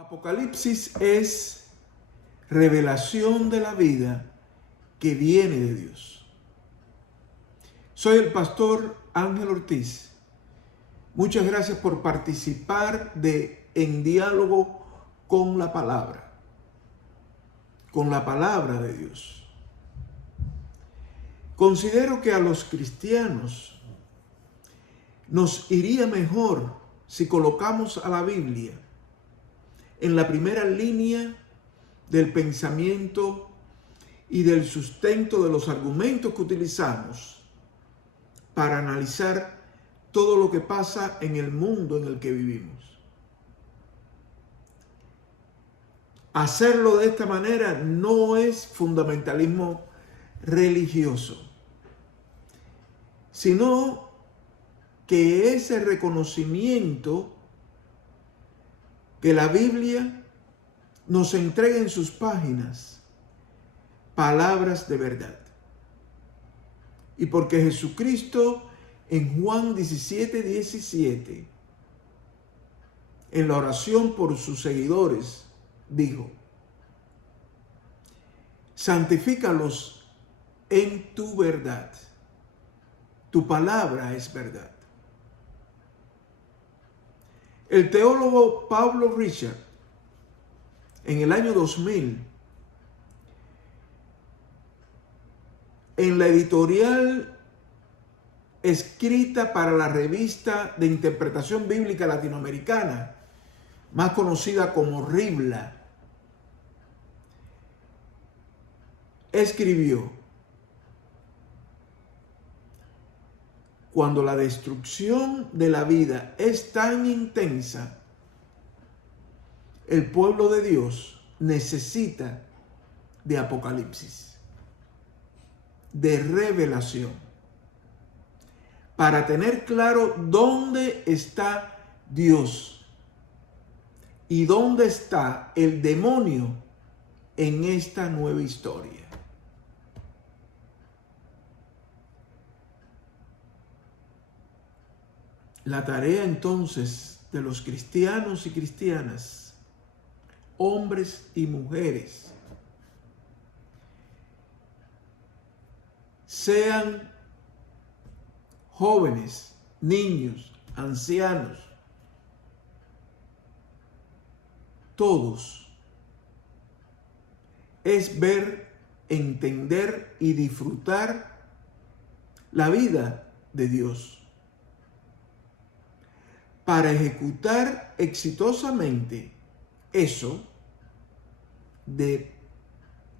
Apocalipsis es revelación de la vida que viene de Dios. Soy el pastor Ángel Ortiz. Muchas gracias por participar en diálogo con la palabra de Dios. Considero que a los cristianos nos iría mejor si colocamos a la Biblia en la primera línea del pensamiento y del sustento de los argumentos que utilizamos para analizar todo lo que pasa en el mundo en el que vivimos. Hacerlo de esta manera no es fundamentalismo religioso, sino que es el reconocimiento que la Biblia nos entrega en sus páginas palabras de verdad. Y porque Jesucristo en Juan 17:17, en la oración por sus seguidores, dijo: santifícalos en tu verdad. Tu palabra es verdad. El teólogo Pablo Richard, en el año 2000, en la editorial escrita para la revista de interpretación bíblica latinoamericana, más conocida como RIBLA, escribió: cuando la destrucción de la vida es tan intensa, el pueblo de Dios necesita de Apocalipsis, de revelación, para tener claro dónde está Dios y dónde está el demonio en esta nueva historia. La tarea entonces de los cristianos y cristianas, hombres y mujeres, sean jóvenes, niños, ancianos, todos, es ver, entender y disfrutar la vida de Dios, para ejecutar exitosamente eso de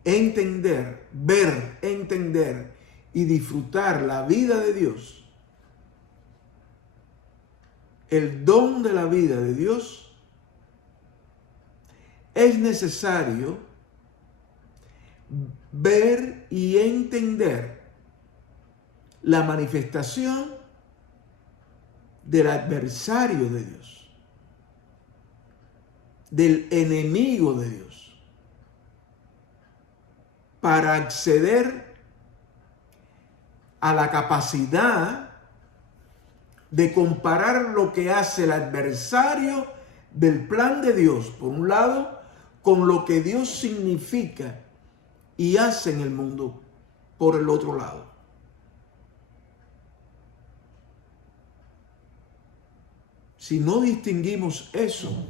entender, ver, entender y disfrutar la vida de Dios. El don de la vida de Dios, es necesario ver y entender la manifestación del adversario de Dios, del enemigo de Dios, para acceder a la capacidad de comparar lo que hace el adversario del plan de Dios, por un lado, con lo que Dios significa y hace en el mundo, por el otro lado. Si no distinguimos eso,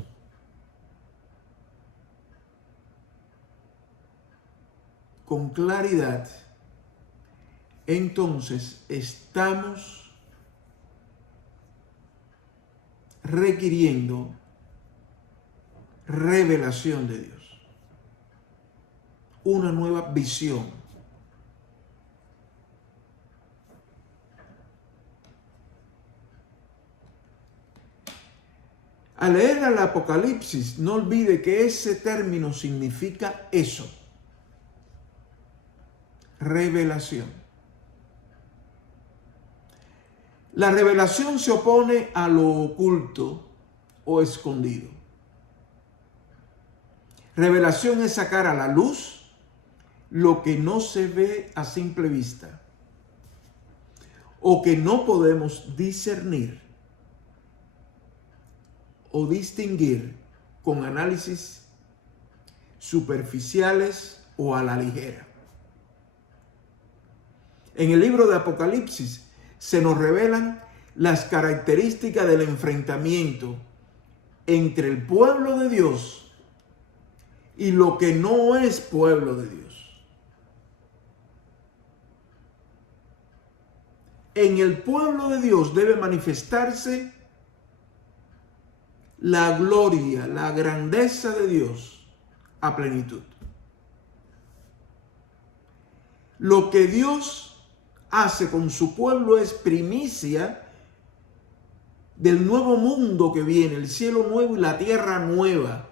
con claridad, entonces estamos requiriendo revelación de Dios, una nueva visión. Al leer el Apocalipsis, no olvide que ese término significa eso: revelación. La revelación se opone a lo oculto o escondido. Revelación es sacar a la luz lo que no se ve a simple vista o que no podemos discernir o distinguir con análisis superficiales o a la ligera. En el libro de Apocalipsis se nos revelan las características del enfrentamiento entre el pueblo de Dios y lo que no es pueblo de Dios. En el pueblo de Dios debe manifestarse la gloria, la grandeza de Dios a plenitud. Lo que Dios hace con su pueblo es primicia del nuevo mundo que viene, el cielo nuevo y la tierra nueva,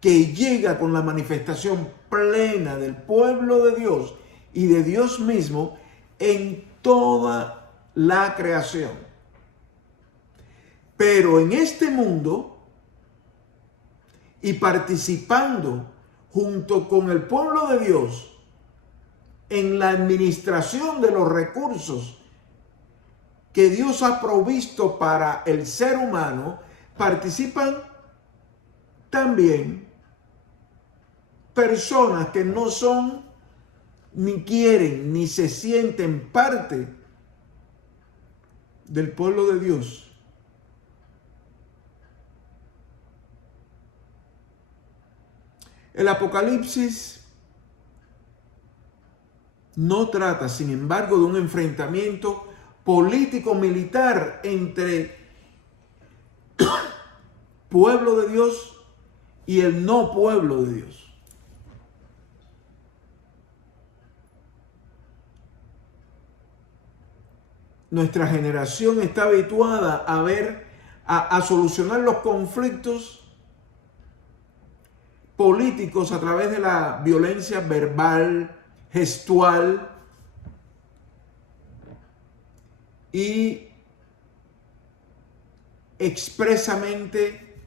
que llega con la manifestación plena del pueblo de Dios y de Dios mismo en toda la creación. Pero en este mundo, y participando junto con el pueblo de Dios en la administración de los recursos que Dios ha provisto para el ser humano, participan también personas que no son, ni quieren, ni se sienten parte del pueblo de Dios. El Apocalipsis no trata, sin embargo, de un enfrentamiento político-militar entre pueblo de Dios y el no pueblo de Dios. Nuestra generación está habituada a solucionar los conflictos políticos a través de la violencia verbal, gestual y expresamente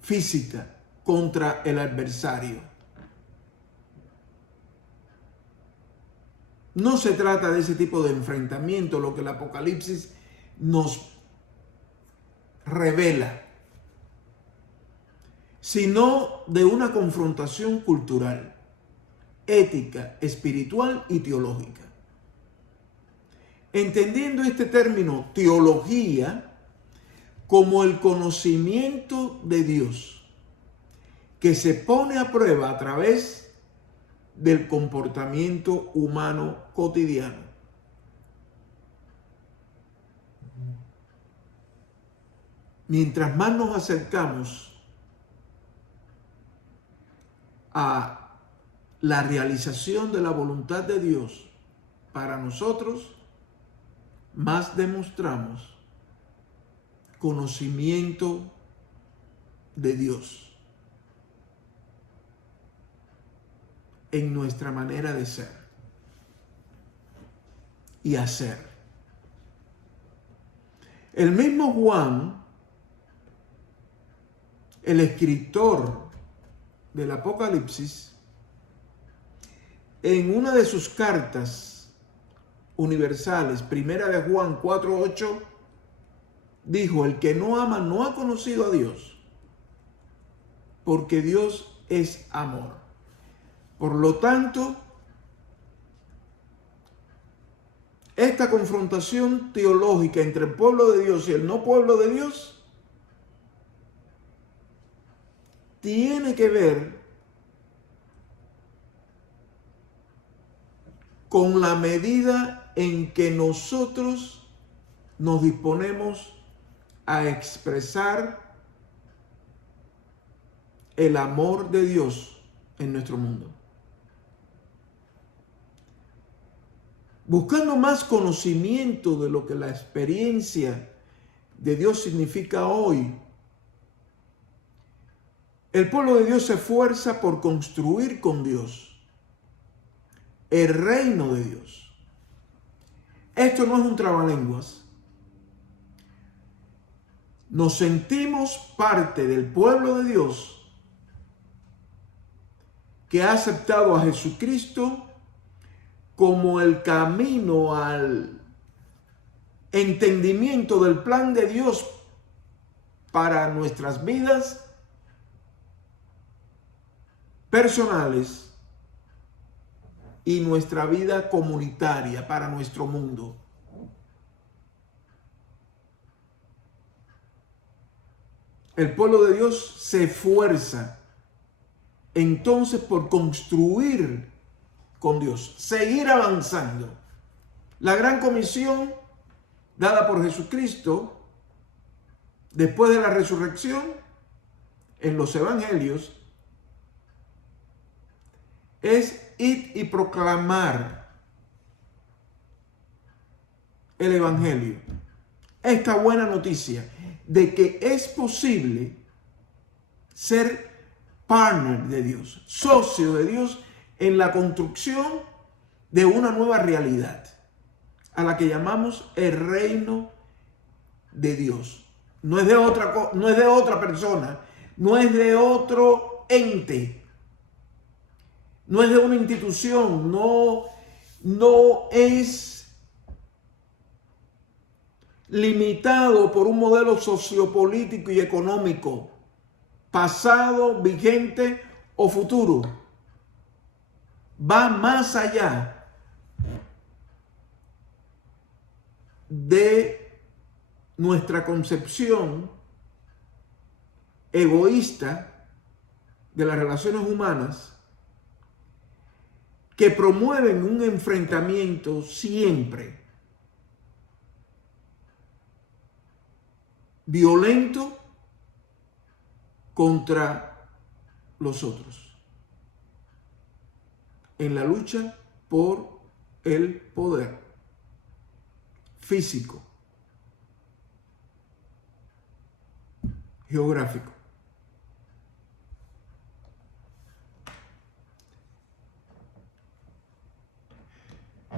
física contra el adversario. No se trata de ese tipo de enfrentamiento, lo que el Apocalipsis nos revela, sino de una confrontación cultural, ética, espiritual y teológica. Entendiendo este término teología como el conocimiento de Dios que se pone a prueba a través del comportamiento humano cotidiano. Mientras más nos acercamos a la realización de la voluntad de Dios para nosotros, más demostramos conocimiento de Dios en nuestra manera de ser y hacer. El mismo Juan, el escritor del Apocalipsis, en una de sus cartas universales, primera de Juan 4:8, dijo: el que no ama no ha conocido a Dios, porque Dios es amor. Por lo tanto, esta confrontación teológica entre el pueblo de Dios y el no pueblo de Dios tiene que ver con la medida en que nosotros nos disponemos a expresar el amor de Dios en nuestro mundo. Buscando más conocimiento de lo que la experiencia de Dios significa hoy, el pueblo de Dios se esfuerza por construir con Dios el reino de Dios. Esto no es un trabalenguas. Nos sentimos parte del pueblo de Dios que ha aceptado a Jesucristo como el camino al entendimiento del plan de Dios para nuestras vidas personales y nuestra vida comunitaria, para nuestro mundo. El pueblo de Dios se esfuerza entonces por construir con Dios, seguir avanzando. La gran comisión dada por Jesucristo después de la resurrección en los evangelios es ir y proclamar el evangelio. Esta buena noticia de que es posible ser partner de Dios, socio de Dios en la construcción de una nueva realidad, a la que llamamos el reino de Dios. No es de otra persona, no es de otro ente, no es de una institución, no es limitado por un modelo sociopolítico y económico, pasado, vigente o futuro. Va más allá de nuestra concepción egoísta de las relaciones humanas, que promueven un enfrentamiento siempre violento contra los otros, en la lucha por el poder físico, geográfico.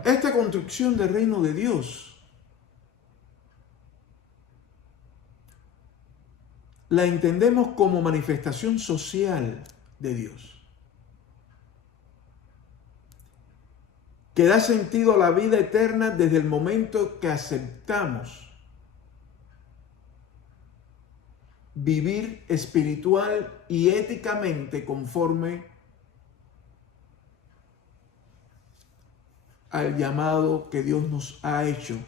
Esta construcción del reino de Dios la entendemos como manifestación social de Dios, que da sentido a la vida eterna desde el momento que aceptamos vivir espiritual y éticamente conforme al llamado que Dios nos ha hecho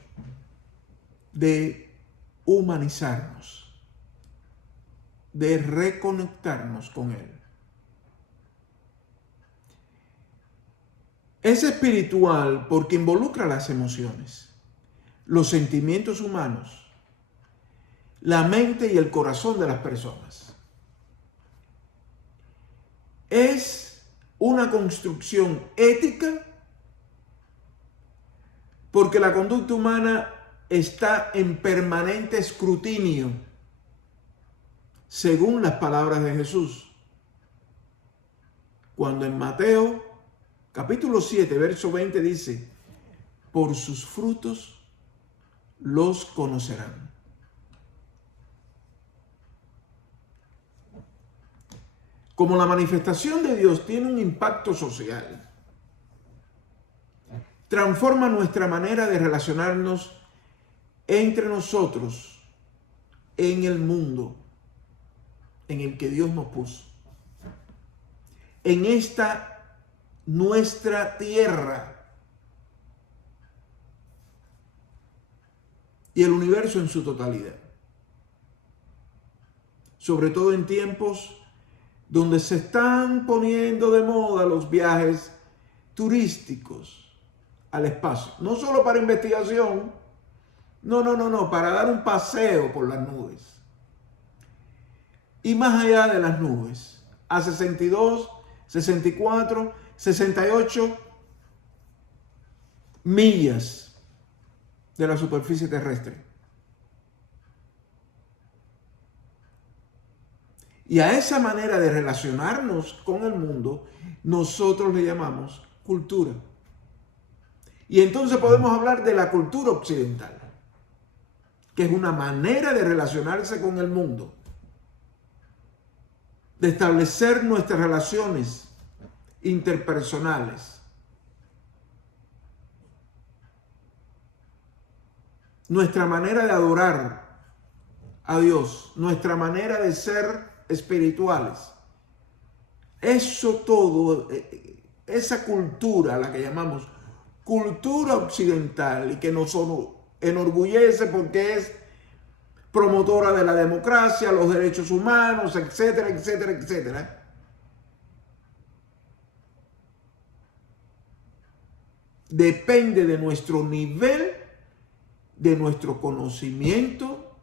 de humanizarnos, de reconectarnos con Él. Es espiritual porque involucra las emociones, los sentimientos humanos, la mente y el corazón de las personas. Es una construcción ética porque la conducta humana está en permanente escrutinio, según las palabras de Jesús, cuando en Mateo capítulo 7, verso 20 dice: por sus frutos los conocerán. Como la manifestación de Dios tiene un impacto social, transforma nuestra manera de relacionarnos entre nosotros en el mundo en el que Dios nos puso, en esta nuestra tierra y el universo en su totalidad, sobre todo en tiempos donde se están poniendo de moda los viajes turísticos al espacio, no solo para investigación, no, para dar un paseo por las nubes. Y más allá de las nubes, a 62, 64, 68 millas de la superficie terrestre. Y a esa manera de relacionarnos con el mundo, nosotros le llamamos cultura. Y entonces podemos hablar de la cultura occidental, que es una manera de relacionarse con el mundo, de establecer nuestras relaciones interpersonales, nuestra manera de adorar a Dios, nuestra manera de ser espirituales. Eso todo, esa cultura, la que llamamos cultura occidental y que nos enorgullece porque es promotora de la democracia, los derechos humanos, etcétera, etcétera, etcétera. Depende de nuestro nivel, de nuestro conocimiento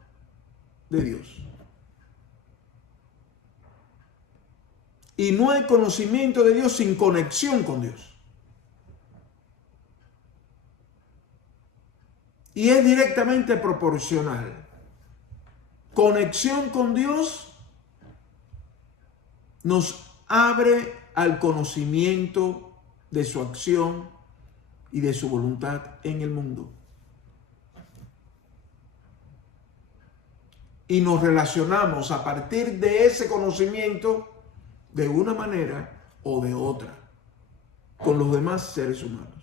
de Dios. Y no hay conocimiento de Dios sin conexión con Dios. Y es directamente proporcional. Conexión con Dios nos abre al conocimiento de su acción y de su voluntad en el mundo. Y nos relacionamos a partir de ese conocimiento de una manera o de otra con los demás seres humanos.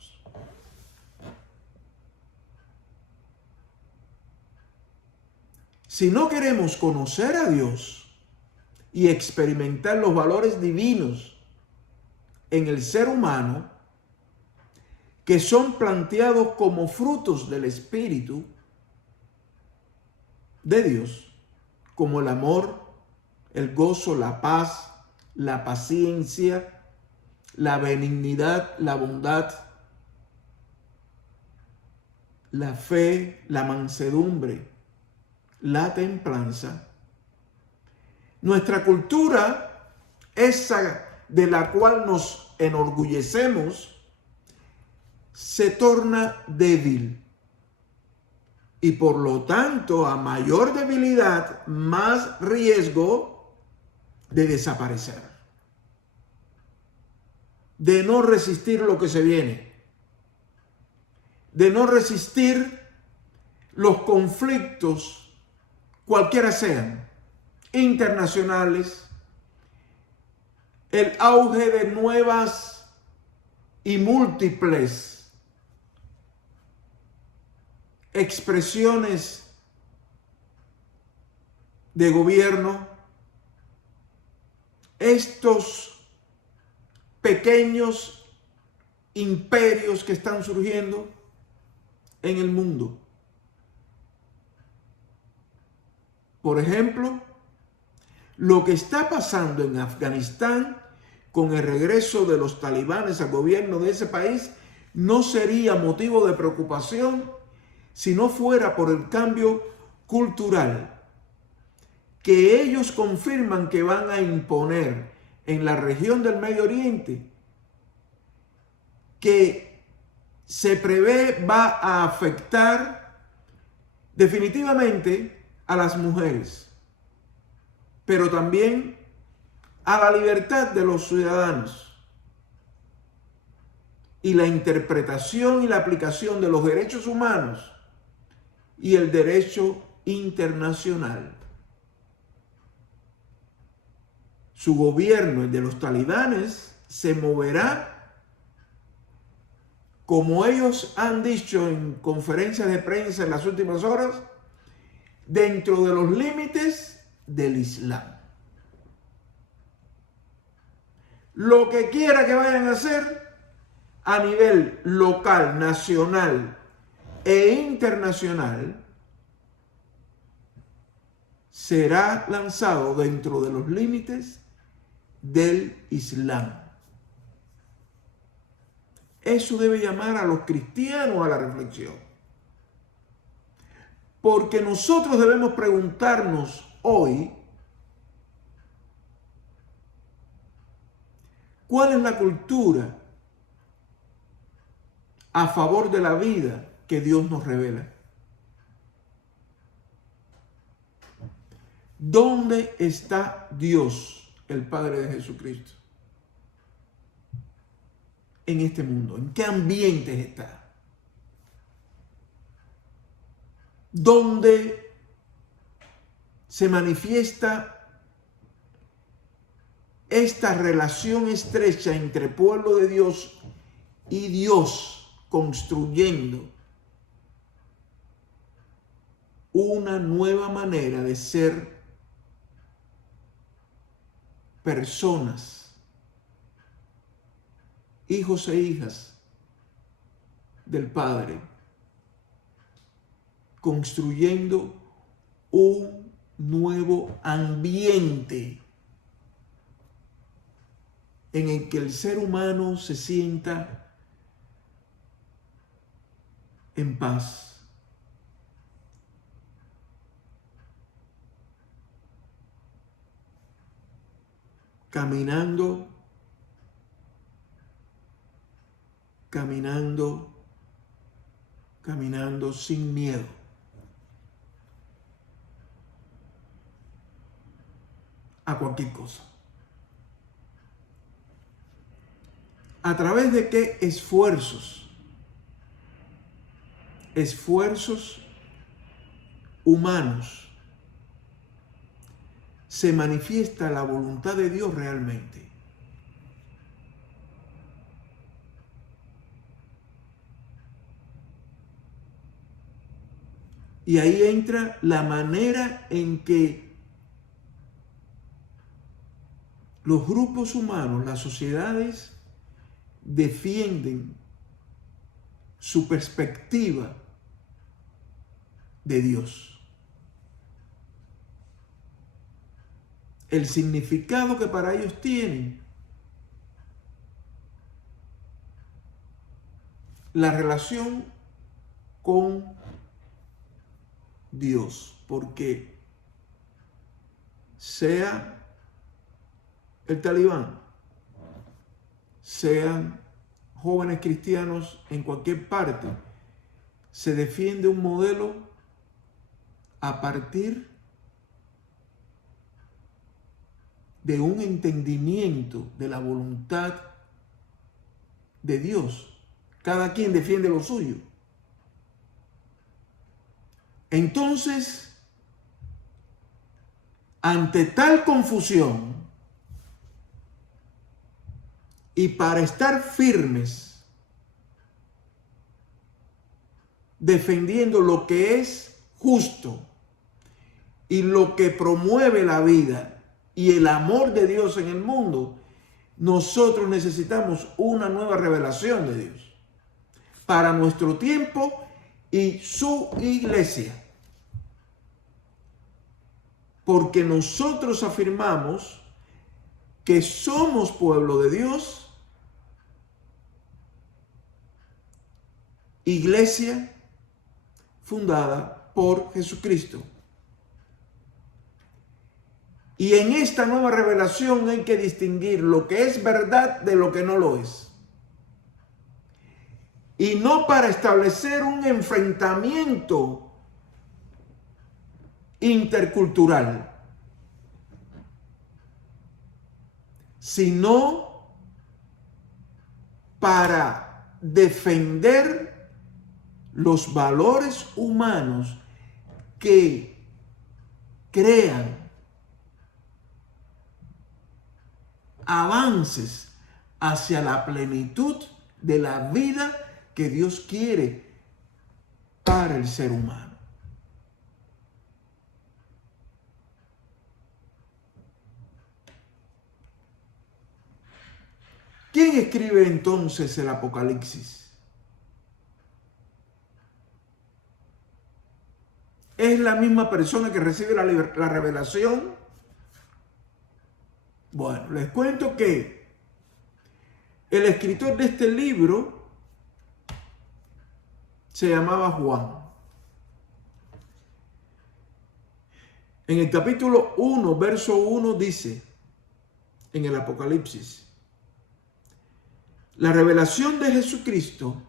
Si no queremos conocer a Dios y experimentar los valores divinos en el ser humano, que son planteados como frutos del Espíritu de Dios, como el amor, el gozo, la paz, la paciencia, la benignidad, la bondad, la fe, la mansedumbre, la templanza. Nuestra cultura, esa de la cual nos enorgullecemos, se torna débil. Y por lo tanto, a mayor debilidad, más riesgo de desaparecer, de no resistir lo que se viene, de no resistir los conflictos, cualquiera sean, internacionales, el auge de nuevas y múltiples expresiones de gobierno, estos pequeños imperios que están surgiendo en el mundo. Por ejemplo, lo que está pasando en Afganistán con el regreso de los talibanes al gobierno de ese país no sería motivo de preocupación si no fuera por el cambio cultural que ellos confirman que van a imponer en la región del Medio Oriente, que se prevé va a afectar definitivamente a las mujeres, pero también a la libertad de los ciudadanos y la interpretación y la aplicación de los derechos humanos y el derecho internacional. Su gobierno, el de los talibanes, se moverá, como ellos han dicho en conferencias de prensa en las últimas horas, dentro de los límites del Islam. Lo que quiera que vayan a hacer a nivel local, nacional e internacional, será lanzado dentro de los límites del Islam. Eso debe llamar a los cristianos a la reflexión. Porque nosotros debemos preguntarnos hoy, ¿cuál es la cultura a favor de la vida que Dios nos revela? ¿Dónde está Dios, el Padre de Jesucristo, en este mundo? ¿En qué ambientes está? ¿Dónde se manifiesta esta relación estrecha entre pueblo de Dios y Dios, construyendo una nueva manera de ser personas, hijos e hijas del Padre, construyendo un nuevo ambiente en el que el ser humano se sienta en paz. Caminando sin miedo. A cualquier cosa. ¿A través de qué esfuerzos? Esfuerzos humanos se manifiesta la voluntad de Dios realmente. Y ahí entra la manera en que los grupos humanos, las sociedades, defienden su perspectiva de Dios. El significado que para ellos tienen. La relación con Dios. Porque sea el talibán, sean jóvenes cristianos en cualquier parte, se defiende un modelo a partir de un entendimiento de la voluntad de Dios. Cada quien defiende lo suyo. Entonces, ante tal confusión, y para estar firmes, defendiendo lo que es justo y lo que promueve la vida y el amor de Dios en el mundo, nosotros necesitamos una nueva revelación de Dios para nuestro tiempo y su iglesia. Porque nosotros afirmamos que somos pueblo de Dios, iglesia fundada por Jesucristo. Y en esta nueva revelación hay que distinguir lo que es verdad de lo que no lo es. Y no para establecer un enfrentamiento intercultural, sino para defender los valores humanos que crean avances hacia la plenitud de la vida que Dios quiere para el ser humano. ¿Quién escribe entonces el Apocalipsis? ¿Es la misma persona que recibe la revelación? Bueno, les cuento que el escritor de este libro se llamaba Juan. En el capítulo 1, verso 1 dice, en el Apocalipsis, la revelación de Jesucristo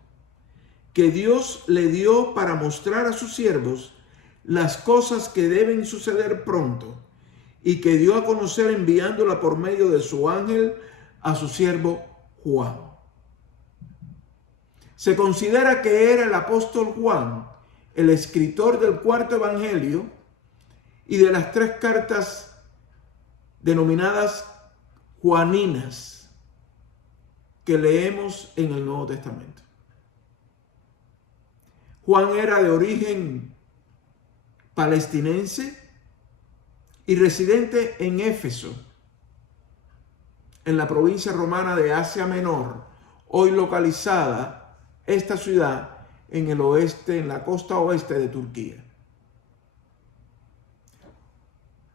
que Dios le dio para mostrar a sus siervos las cosas que deben suceder pronto y que dio a conocer enviándola por medio de su ángel a su siervo Juan. Se considera que era el apóstol Juan el escritor del cuarto evangelio y de las 3 cartas denominadas juaninas que leemos en el Nuevo Testamento. Juan era de origen palestinense y residente en Éfeso, en la provincia romana de Asia Menor, hoy localizada esta ciudad en el oeste, en la costa oeste de Turquía.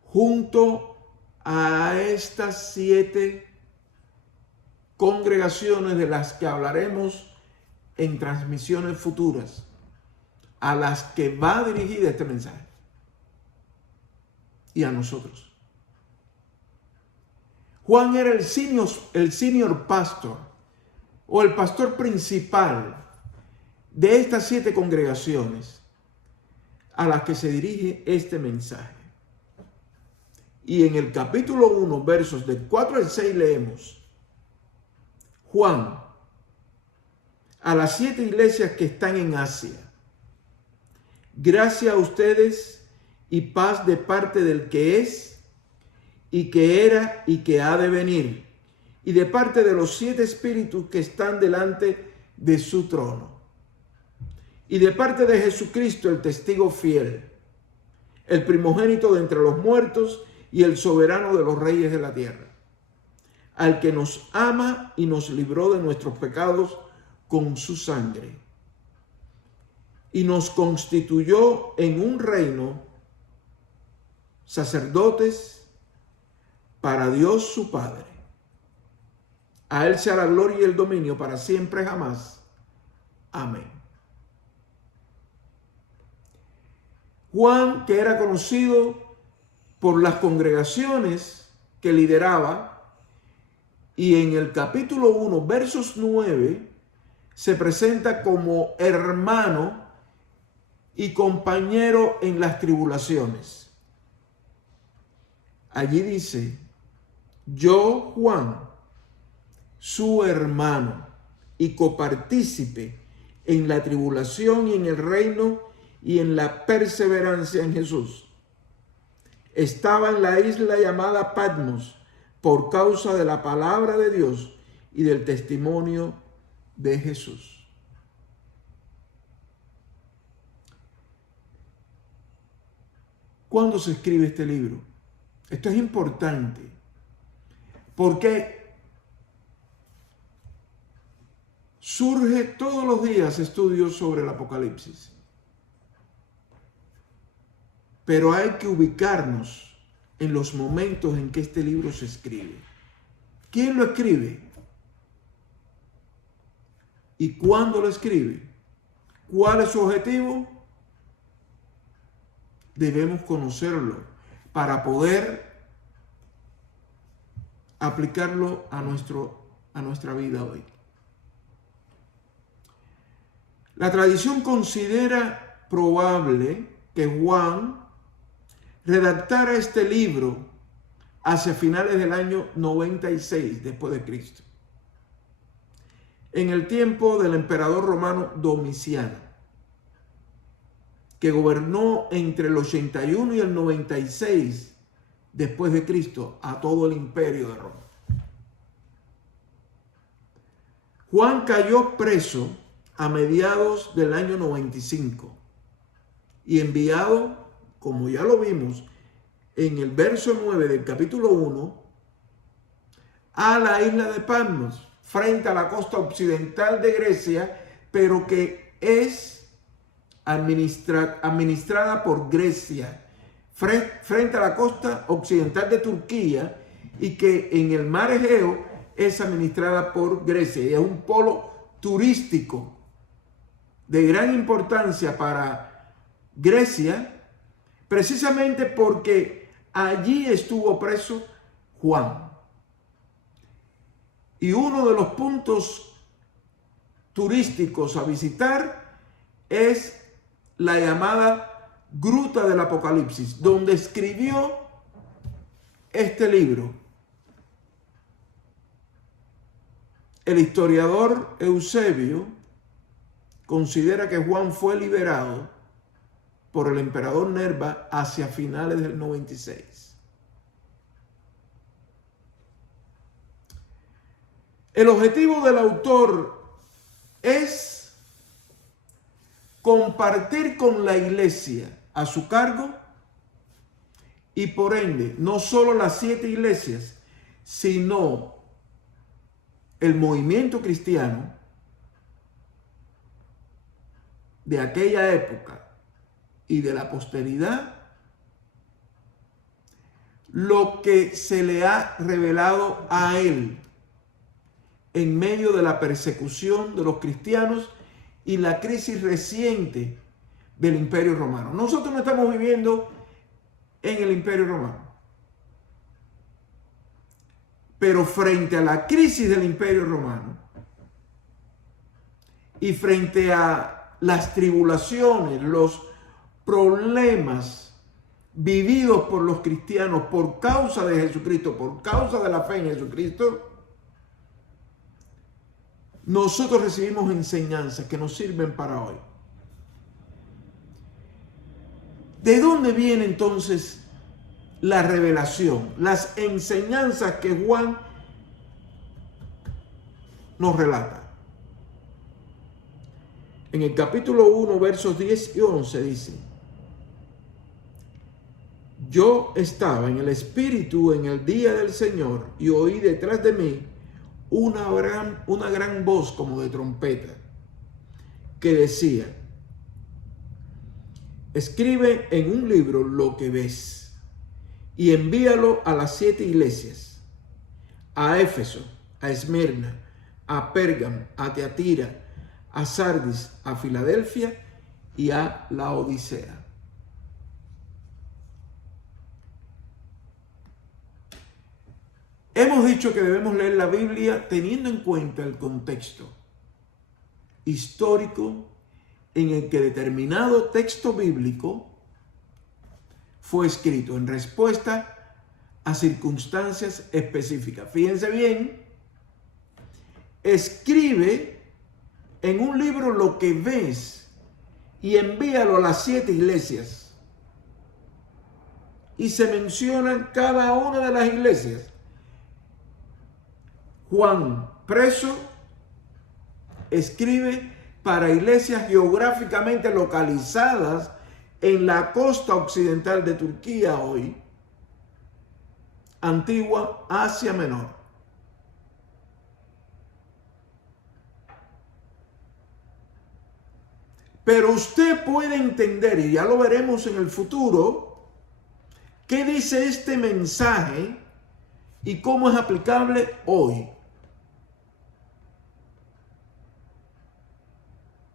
Junto a estas 7 congregaciones de las que hablaremos en transmisiones futuras, a las que va dirigida este mensaje, y a nosotros. Juan era el senior pastor, o el pastor principal de estas 7 congregaciones a las que se dirige este mensaje. Y en el capítulo 1, versos del 4 al 6 leemos: Juan, a las 7 iglesias que están en Asia, gracia a ustedes y paz de parte del que es, y que era, y que ha de venir, y de parte de los 7 espíritus que están delante de su trono, y de parte de Jesucristo, el testigo fiel, el primogénito de entre los muertos y el soberano de los reyes de la tierra, al que nos ama y nos libró de nuestros pecados con su sangre, y nos constituyó en un reino, sacerdotes para Dios su Padre. A él sea la gloria y el dominio para siempre jamás. Amén. Juan, que era conocido por las congregaciones que lideraba, y en el capítulo 1, versos 9, se presenta como hermano y compañero en las tribulaciones. Allí dice: yo, Juan, su hermano y copartícipe en la tribulación y en el reino y en la perseverancia en Jesús. Estaba en la isla llamada Patmos por causa de la palabra de Dios y del testimonio de Jesús. ¿Cuándo se escribe este libro? Esto es importante porque surge todos los días estudios sobre el Apocalipsis. Pero hay que ubicarnos en los momentos en que este libro se escribe. ¿Quién lo escribe? ¿Y cuándo lo escribe? ¿Cuál es su objetivo? Debemos conocerlo para poder aplicarlo a nuestra vida hoy. La tradición considera probable que Juan redactara este libro hacia finales del año 96 después de Cristo, en el tiempo del emperador romano Domiciano, que gobernó entre el 81 y el 96 después de Cristo a todo el imperio de Roma. Juan cayó preso a mediados del año 95 y enviado, como ya lo vimos en el verso 9 del capítulo 1, a la isla de Patmos, frente a la costa occidental de Grecia, pero que es administrada por Grecia, frente a la costa occidental de Turquía, y que en el mar Egeo es administrada por Grecia. Y es un polo turístico de gran importancia para Grecia, precisamente porque allí estuvo preso Juan. Y uno de los puntos turísticos a visitar es la llamada Gruta del Apocalipsis, donde escribió este libro. El historiador Eusebio considera que Juan fue liberado por el emperador Nerva hacia finales del 96. El objetivo del autor es compartir con la iglesia a su cargo y por ende no solo las 7 iglesias, sino el movimiento cristiano de aquella época y de la posteridad, lo que se le ha revelado a él en medio de la persecución de los cristianos y la crisis reciente del Imperio Romano. Nosotros no estamos viviendo en el Imperio Romano, pero frente a la crisis del Imperio Romano y frente a las tribulaciones, los problemas vividos por los cristianos por causa de Jesucristo, por causa de la fe en Jesucristo, nosotros recibimos enseñanzas que nos sirven para hoy. ¿De dónde viene entonces la revelación? Las enseñanzas que Juan nos relata. En el capítulo 1, versos 10 y 11 dice: yo estaba en el Espíritu en el día del Señor y oí detrás de mí una gran voz como de trompeta que decía: escribe en un libro lo que ves y envíalo a las 7 iglesias, a Éfeso, a Esmirna, a Pérgamo, a Teatira, a Sardis, a Filadelfia y a Laodicea. Hemos dicho que debemos leer la Biblia teniendo en cuenta el contexto histórico en el que determinado texto bíblico fue escrito en respuesta a circunstancias específicas. Fíjense bien, escribe en un libro lo que ves y envíalo a las 7 iglesias. Y se mencionan cada una de las iglesias. Juan, preso, escribe para iglesias geográficamente localizadas en la costa occidental de Turquía hoy, antigua Asia Menor. Pero usted puede entender, y ya lo veremos en el futuro, qué dice este mensaje y cómo es aplicable hoy.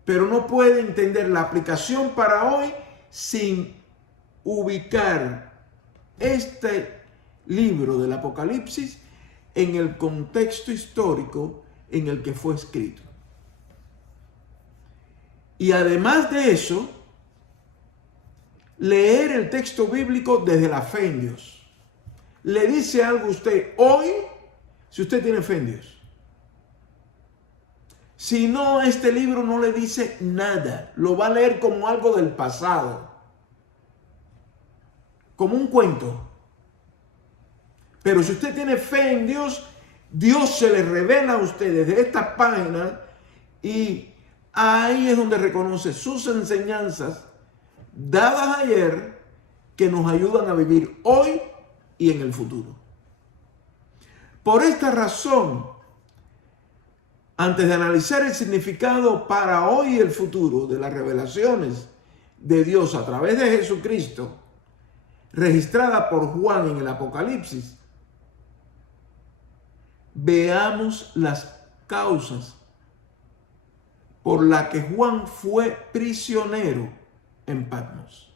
Pero no puede entender la aplicación para hoy sin ubicar este libro del Apocalipsis en el contexto histórico en el que fue escrito. Y además de eso, leer el texto bíblico desde la fe en Dios. Le dice algo a usted hoy si usted tiene fe en Dios. Si no, este libro no le dice nada. Lo va a leer como algo del pasado. Como un cuento. Pero si usted tiene fe en Dios, Dios se le revela a usted desde estas páginas y ahí es donde reconoce sus enseñanzas dadas ayer que nos ayudan a vivir hoy y en el futuro. Por esta razón, antes de analizar el significado para hoy y el futuro de las revelaciones de Dios a través de Jesucristo, registrada por Juan en el Apocalipsis, veamos las causas por las que Juan fue prisionero en Patmos.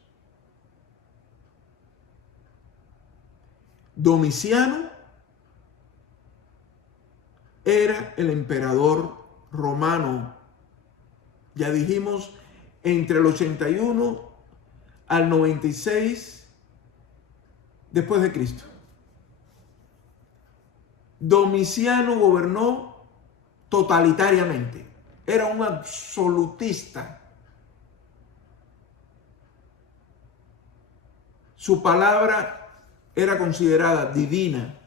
Domiciano era el emperador romano, ya dijimos, entre el 81 al 96 después de Cristo. Domiciano gobernó totalitariamente, era un absolutista. Su palabra era considerada divina.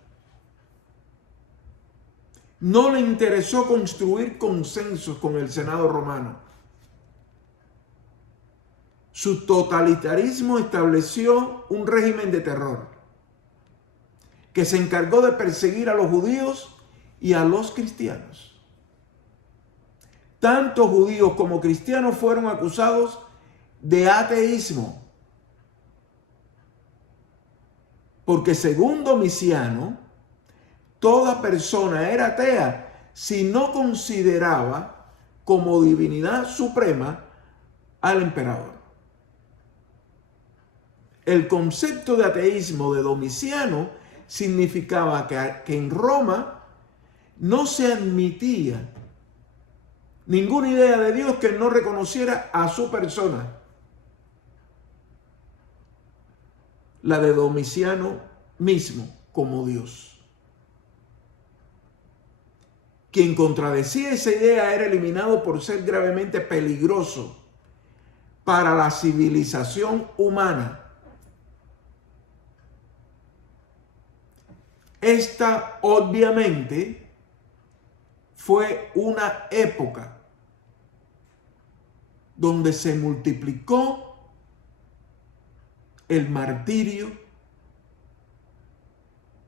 No le interesó construir consensos con el Senado romano. su totalitarismo estableció un régimen de terror que se encargó de perseguir a los judíos y a los cristianos. Tanto judíos como cristianos fueron acusados de ateísmo, porque según Domiciano, toda persona era atea si no consideraba como divinidad suprema al emperador. El concepto de ateísmo de Domiciano significaba que en Roma no se admitía ninguna idea de Dios que no reconociera a su persona. La de Domiciano mismo como Dios. Quien contradecía esa idea era eliminado por ser gravemente peligroso para la civilización humana. Esta obviamente fue una época donde se multiplicó el martirio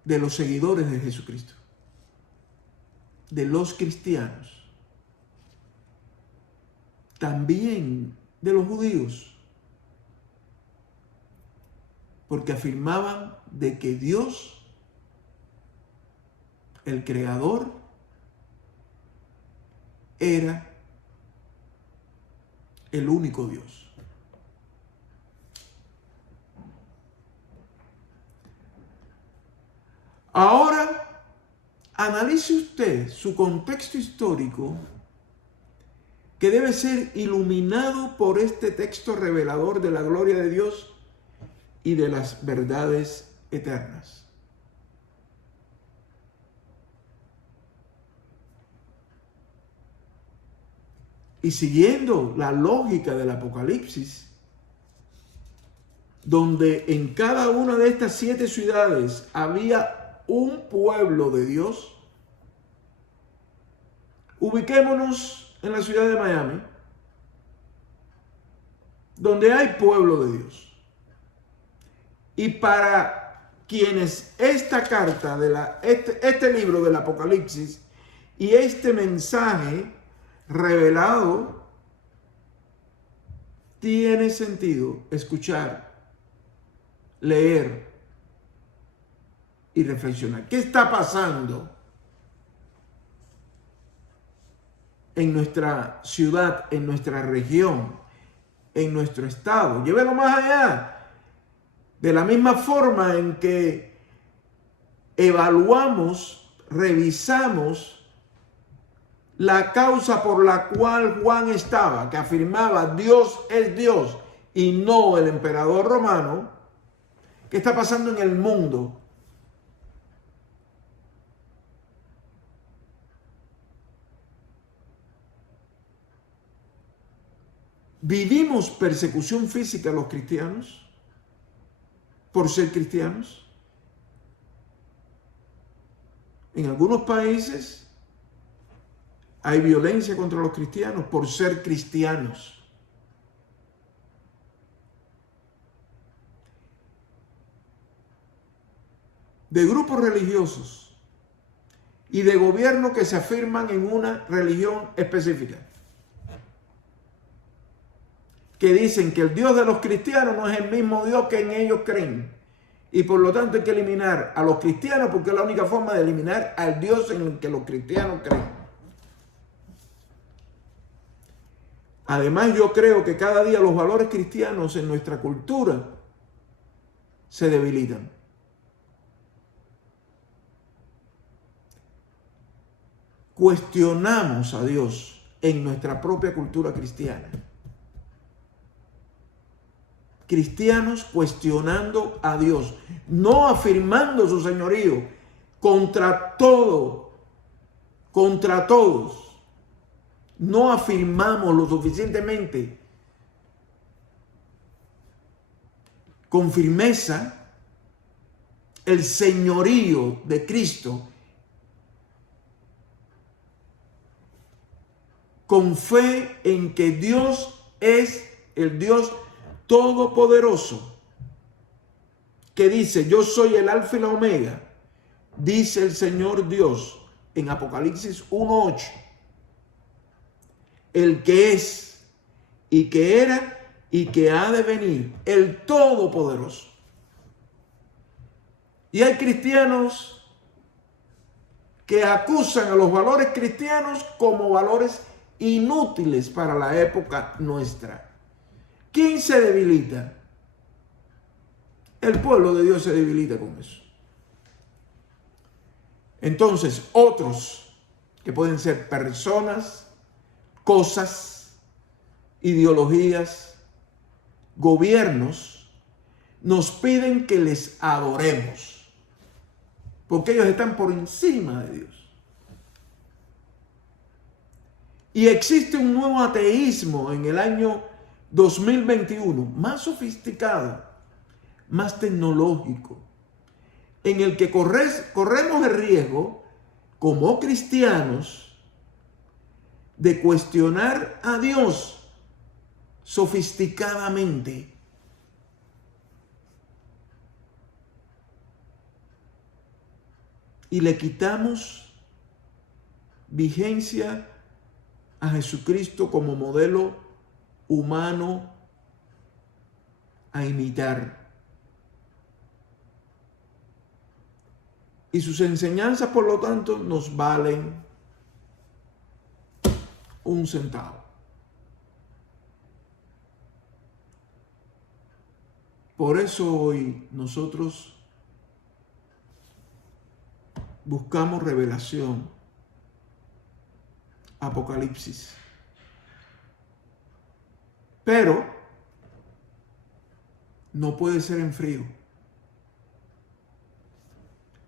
de los seguidores de Jesucristo, de los cristianos, también de los judíos, porque afirmaban de que Dios, el Creador, era el único Dios. Ahora, analice usted su contexto histórico, que debe ser iluminado por este texto revelador de la gloria de Dios y de las verdades eternas. Y siguiendo la lógica del Apocalipsis, donde en cada una de estas 7 ciudades había un pueblo de Dios, ubiquémonos en la ciudad de Miami, donde hay pueblo de Dios. Y para quienes esta carta, este libro del Apocalipsis y este mensaje revelado tiene sentido escuchar, leer y reflexionar. ¿Qué está pasando en nuestra ciudad, en nuestra región, en nuestro estado? Llévelo más allá. De la misma forma en que evaluamos, revisamos la causa por la cual Juan estaba, que afirmaba Dios es Dios y no el emperador romano. ¿Qué está pasando en el mundo? ¿Vivimos persecución física los cristianos por ser cristianos? En algunos países hay violencia contra los cristianos por ser cristianos. De grupos religiosos y de gobiernos que se afirman en una religión específica, que dicen que el Dios de los cristianos no es el mismo Dios que en ellos creen. Y por lo tanto hay que eliminar a los cristianos porque es la única forma de eliminar al Dios en el que los cristianos creen. Además, yo creo que cada día los valores cristianos en nuestra cultura se debilitan. Cuestionamos a Dios en nuestra propia cultura cristiana. Cristianos cuestionando a Dios, no afirmando su señorío contra todo, contra todos. No afirmamos lo suficientemente con firmeza el señorío de Cristo, con fe en que Dios es el Dios Todopoderoso, que dice, yo soy el Alfa y la Omega, dice el Señor Dios en Apocalipsis 1:8, el que es y que era y que ha de venir, el Todopoderoso. Y hay cristianos que acusan a los valores cristianos como valores inútiles para la época nuestra. ¿Quién se debilita? El pueblo de Dios se debilita con eso. Entonces, otros que pueden ser personas, cosas, ideologías, gobiernos, nos piden que les adoremos, porque ellos están por encima de Dios. Y existe un nuevo ateísmo en el año 2021, más sofisticado, más tecnológico, en el que corremos el riesgo, como cristianos, de cuestionar a Dios sofisticadamente. Y le quitamos vigencia a Jesucristo como modelo humano a imitar. Y sus enseñanzas, por lo tanto, nos valen un centavo. Por eso hoy nosotros buscamos revelación, Apocalipsis. Pero no puede ser en frío.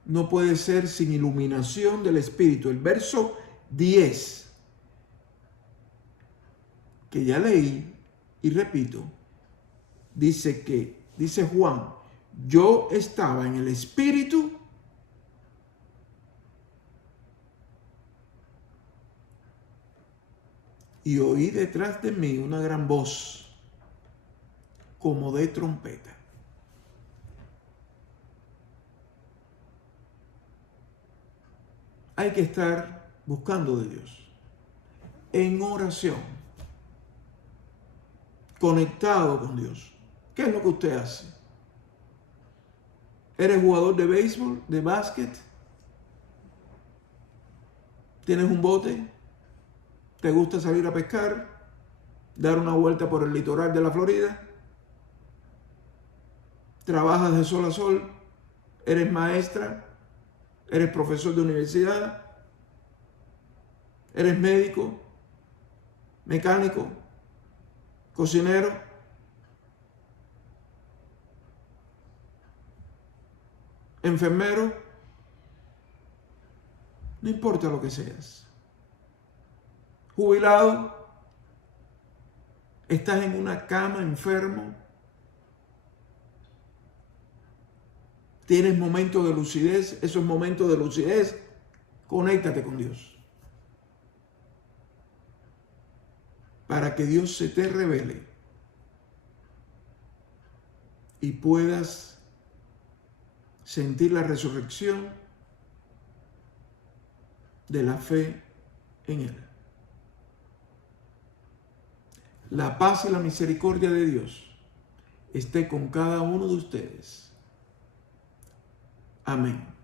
No puede ser sin iluminación del Espíritu. El verso 10, que ya leí y repito, dice Juan, yo estaba en el Espíritu y oí detrás de mí una gran voz como de trompeta. Hay que estar buscando de Dios, en oración, conectado con Dios. ¿Qué es lo que usted hace? ¿Eres jugador de béisbol, de básquet? ¿Tienes un bote? ¿Te gusta salir a pescar? ¿Dar una vuelta por el litoral de la Florida? ¿Trabajas de sol a sol? ¿Eres maestra? ¿Eres profesor de universidad? ¿Eres médico? ¿Mecánico? ¿Cocinero? ¿Enfermero? No importa lo que seas. ¿Jubilado? ¿Estás en una cama enfermo? ¿Tienes momentos de lucidez? Esos momentos de lucidez, conéctate con Dios. Para que Dios se te revele y puedas sentir la resurrección de la fe en Él. La paz y la misericordia de Dios esté con cada uno de ustedes. Amén.